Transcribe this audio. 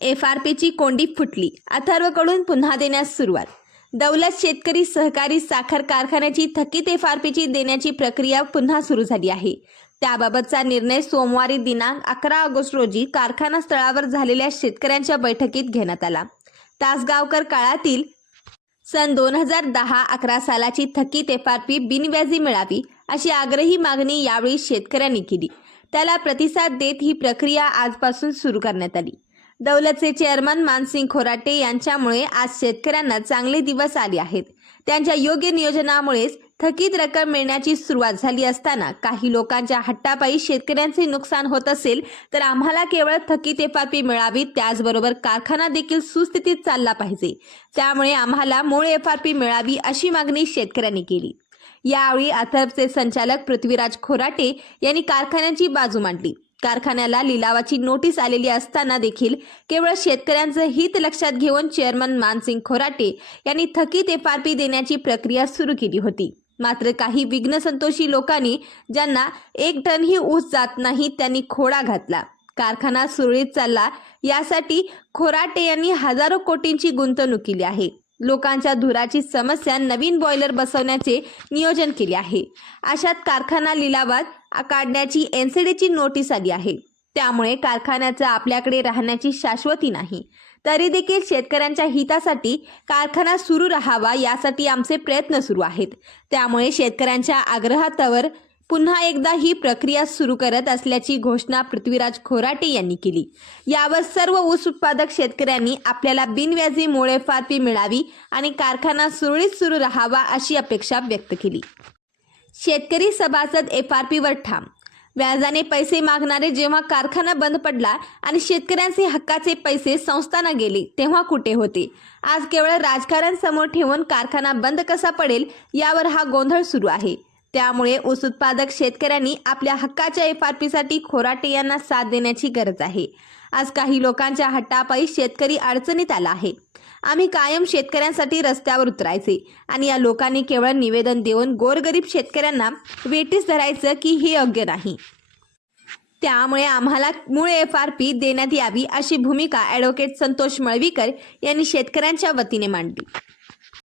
F R पीची कोंडी फुटली. अथर्वकडून पुन्हा देण्यास सुरुवात. दौलत शेतकरी सहकारी साखर कारखान्याची थकीत एफ आर पीची देण्याची प्रक्रिया पुन्हा सुरू झाली आहे. त्याबाबतचा निर्णय सोमवारी दिनांक अकरा ऑगस्ट रोजी कारखाना स्थळावर झालेल्या शेतकऱ्यांच्या बैठकीत घेण्यात आला. तासगावकर काळातील सन दोन हजार दहा अकरा सालाची थकीत एफ आर पी बिनव्याजी मिळावी अशी आग्रही मागणी यावेळी शेतकऱ्यांनी केली. त्याला प्रतिसाद देत ही प्रक्रिया आजपासून सुरू करण्यात आली. दौलतचे चेअरमन मानसिंग खोराटे यांच्यामुळे आज शेतकऱ्यांना चांगले दिवस आले आहेत. त्यांच्या योग्य नियोजनामुळेच थकीत रक्कम मिळण्याची सुरुवात झाली असताना काही लोकांच्या हट्टापायी शेतकऱ्यांचे नुकसान होत असेल तर आम्हाला केवळ थकीत एफआरपी मिळावी त्याचबरोबर कारखाना देखील सुस्थितीत चालला पाहिजे. त्यामुळे आम्हाला मूळ एफआरपी मिळावी अशी मागणी शेतकऱ्यांनी केली. यावेळी अथर्बचे संचालक पृथ्वीराज खोराटे यांनी कारखान्याची बाजू मांडली. कारखान्याला लिलावाची नोटीस आलेली असताना देखील केवळ शेतकऱ्यांचं हित लक्षात घेऊन चेअरमन मानसिंग खोराटे यांनी थकीत एफआरपी देण्याची प्रक्रिया सुरू केली होती. मात्र काही विघ्नसंतोषी लोकांनी ज्यांना एक टनही ऊस जात नाही त्यांनी खोडा घातला. कारखाना सुरळीत चालला यासाठी खोराटे यांनी हजारो कोटींची गुंतवणूक केली आहे. लोकांच्या धुराची समस्या नवीन बॉयलर बसवण्याचे नियोजन केले आहे. अशात कारखाना लिलावात काढण्याची एनसीडीची नोटीस आली आहे. त्यामुळे कारखान्याचं आपल्याकडे राहण्याची शाश्वती नाही. तरी देखील शेतकऱ्यांच्या हितासाठी कारखाना सुरू राहावा यासाठी आमचे प्रयत्न सुरू आहेत. त्यामुळे शेतकऱ्यांच्या आग्रहातावर पुन्हा एकदा ही प्रक्रिया सुरू करत असल्याची घोषणा पृथ्वीराज खोराटे यांनी केली. यावर सर्व ऊस उत्पादक शेतकऱ्यांनी आपल्याला बिनव्याजी मुळे फारपी मिळावी आणि कारखाना सुरळीत सुरू राहावा अशी अपेक्षा व्यक्त केली. शेतकरी सभासद एफ आर पीवर ठाम. व्याजाने पैसे मागणारे जेव्हा कारखाना बंद पडला आणि शेतकऱ्यांचे हक्काचे पैसे संस्थांना गेले तेव्हा कुठे होते? आज केवळ राजकारण समोर ठेवून कारखाना बंद कसा पडेल यावर हा गोंधळ सुरू आहे. त्यामुळे ऊस उत्पादक शेतकऱ्यांनी आपल्या हक्काच्या एफ आर पीसाठी खोराटे यांना साथ देण्याची गरज आहे. आज काही लोकांच्या हट्टापायी शेतकरी अडचणीत आला आहे. आम्ही कायम शेतकऱ्यांसाठी रस्त्यावर उतरायचे आणि या लोकांनी केवळ निवेदन देऊन गोरगरीब शेतकऱ्यांना वेटीस धरायचं की हे योग्य नाही. त्यामुळे आम्हाला मूळ एफ आर पी देण्यात यावी अशी भूमिका ॲडव्होकेट संतोष मळवीकर यांनी शेतकऱ्यांच्या वतीने मांडली.